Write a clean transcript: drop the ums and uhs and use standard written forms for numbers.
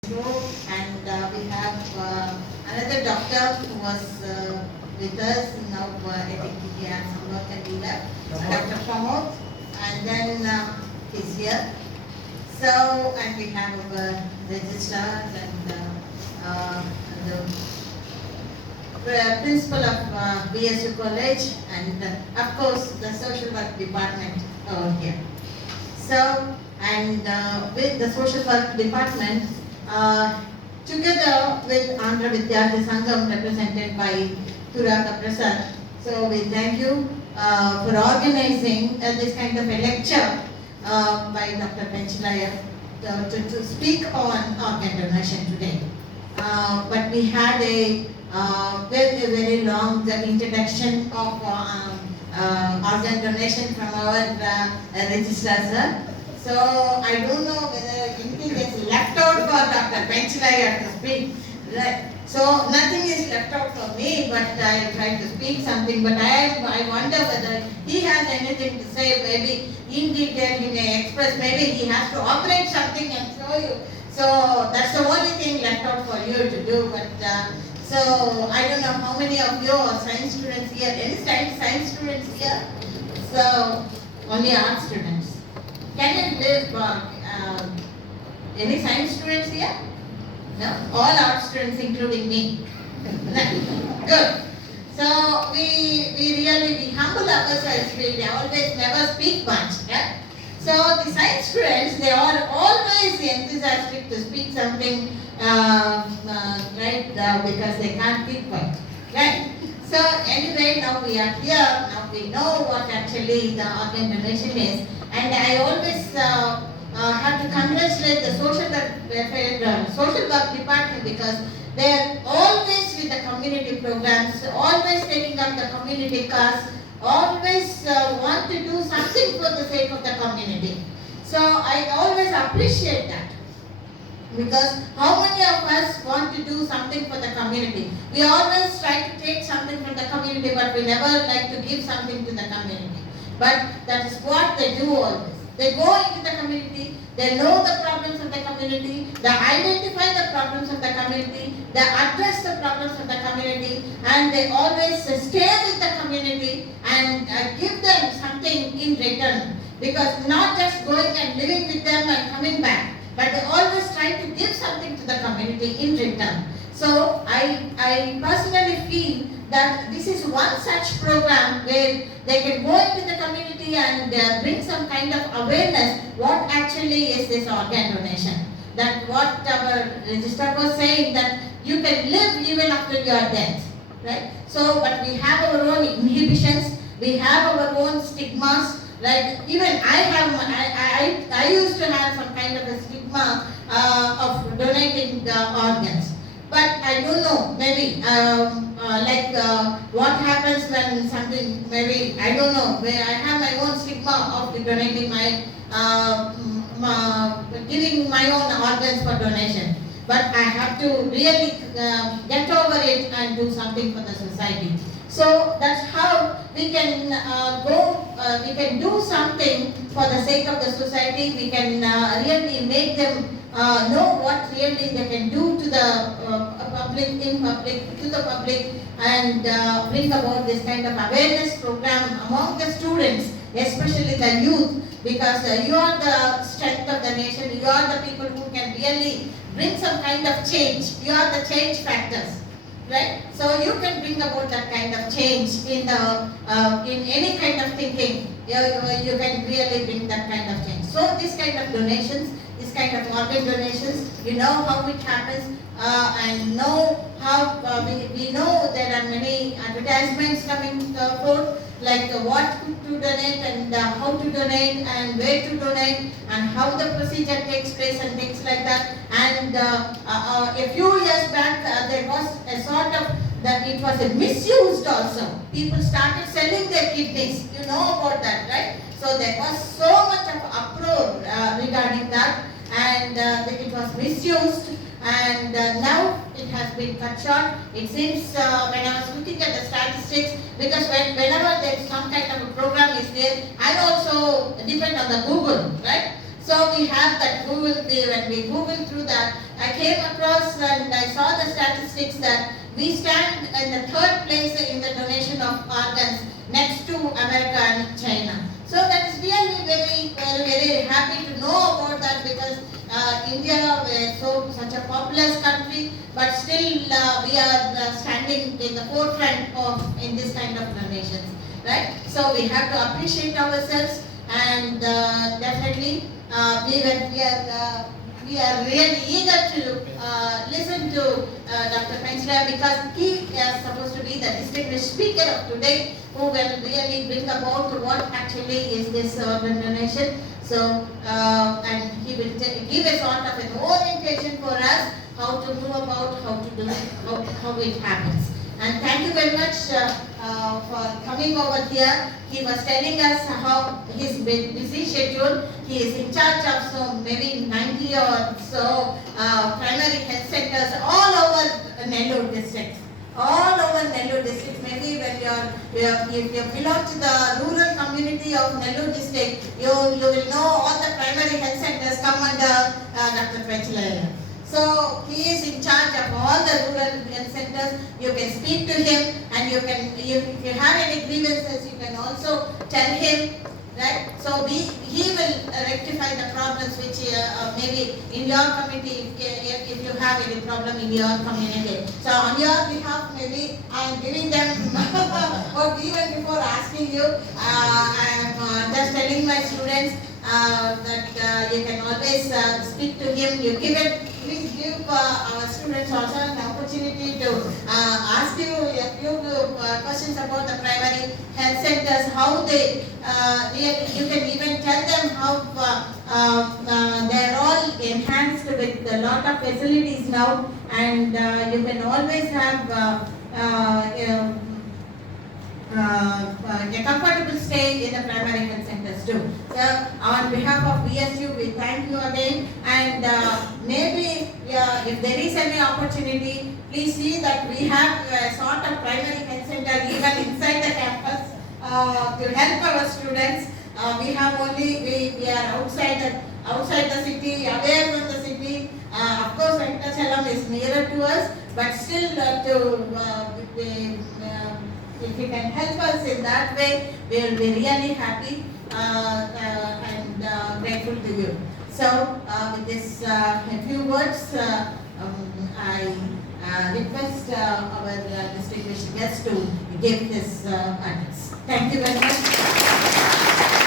And we have another doctor who was with us now. I think he has some work and he left. Dr. Pramod, and then he's here. So, and we have our registrars and the principal of BSU College, and of course the social work department over here. So, and with the social work department, together with Andhra Vidyarthi Sangam represented by Turaka Prasad. So we thank you for organizing this kind of a lecture by Dr. Penchalaya to speak on organ donation today. But we had a very long introduction of organ donation from our registrar sir. So I don't know whether anything is left out for Dr. Penchalaya to speak. Right. So nothing is left out for me, but I try to speak something. But I wonder whether he has anything to say. Maybe in detail he may express. Maybe he has to operate something and show you. So that's the only thing left out for you to do. But so I don't know how many of you are science students here. Any science students here? So only art students. Can you live any science students here? No? All art students including me. Good. So we humble ourselves. We always never speak much. Yeah? So the science students, they are always enthusiastic to speak something, right? Because they can't keep quiet. Right? So anyway, now we are here. Now we know what actually the organ donation is. And I always have to congratulate the social work department because they are always with the community programs, always taking up the community cause, always want to do something for the sake of the community. So I always appreciate that. Because how many of us want to do something for the community? We always try to take something from the community, but we never like to give something to the community. But that is what they do always. They go into the community, they know the problems of the community, they identify the problems of the community, they address the problems of the community, and they always stay with the community and give them something in return. Because not just going and living with them and coming back, but they always try to give something to the community in return. So I personally feel that this is one such program where they can go into the community and bring some kind of awareness what actually is this organ donation. That what our registrar was saying, that you can live even after your death, right? So, but we have our own inhibitions, we have our own stigmas. Like even I used to have some kind of a stigma of donating organs, but I don't know, maybe what happens when something, maybe I don't know, where I have my own stigma of donating giving my own organs for donation. But I have to really get over it and do something for the society. So that's how we can we can do something for the sake of the society. We can really make them know what really they can do to the public, and bring about this kind of awareness program among the students, especially the youth, because you are the strength of the nation. You are the people who can really bring some kind of change. You are the change factors. Right? So you can bring about that kind of change in any kind of thinking. You can really bring that kind of change. So this kind of donations, this kind of organ donations, you know how it happens, and know how we know there are many advertisements coming forth, like what to donate and how to donate and where to donate and how the procedure takes place and things like that. And a few years back there was a sort of that it was misused also. People started selling their kidneys. You know about that, right? So there was so much of uproar regarding that, and it was misused. And now it has been cut short. It seems when I was looking at the statistics, because whenever there is some kind of a program is there, I also depend on the Google, right? So we have that Google, when we Google through that, I came across and I saw the statistics that we stand in the third place in the donation of organs next to America and China. So that is really very happy to know about that, because India is such a populous country, but still we are standing in the forefront in this kind of donations, right? So we have to appreciate ourselves, and definitely we are really eager to listen to Dr. Chancellor, because he is supposed to be the distinguished speaker of today, who will really bring about what actually is this organ donation. So, and he will give a sort of an orientation for us, how to move about, how to do it, how it happens. And thank you very much for coming over here. He was telling us how his busy schedule. He is in charge of maybe 90 or so primary health centers all over Nellore district. All over Nellore district. Maybe when if you belong to the rural community of Nellore district, you will know all the primary health centers come under Dr. Chancellor. So he is in charge of all the rural health centers. You can speak to him, and if you have any grievances, you can also tell him, right? So he will rectify the problems which maybe in your community, if you have any problem in your community. So on your behalf, maybe I am giving them, or even before asking you, I am just telling my students that you can always speak to him. Please give our students also an opportunity to ask you a few questions about the primary health centers, how they, you can even tell them how they are all enhanced with a lot of facilities now, and you can always have a comfortable stay in the primary health centers too. So on behalf of BSU, we thank you again, and maybe if there is any opportunity, please see that we have a sort of primary health center even inside the campus to help our students. We are outside the city, away from the city. Of course, Venkatachalam is nearer to us, but still if you can help us in that way, we will be really happy and grateful to you. So, with this few words, I request our distinguished guest to give his address. Thank you very much.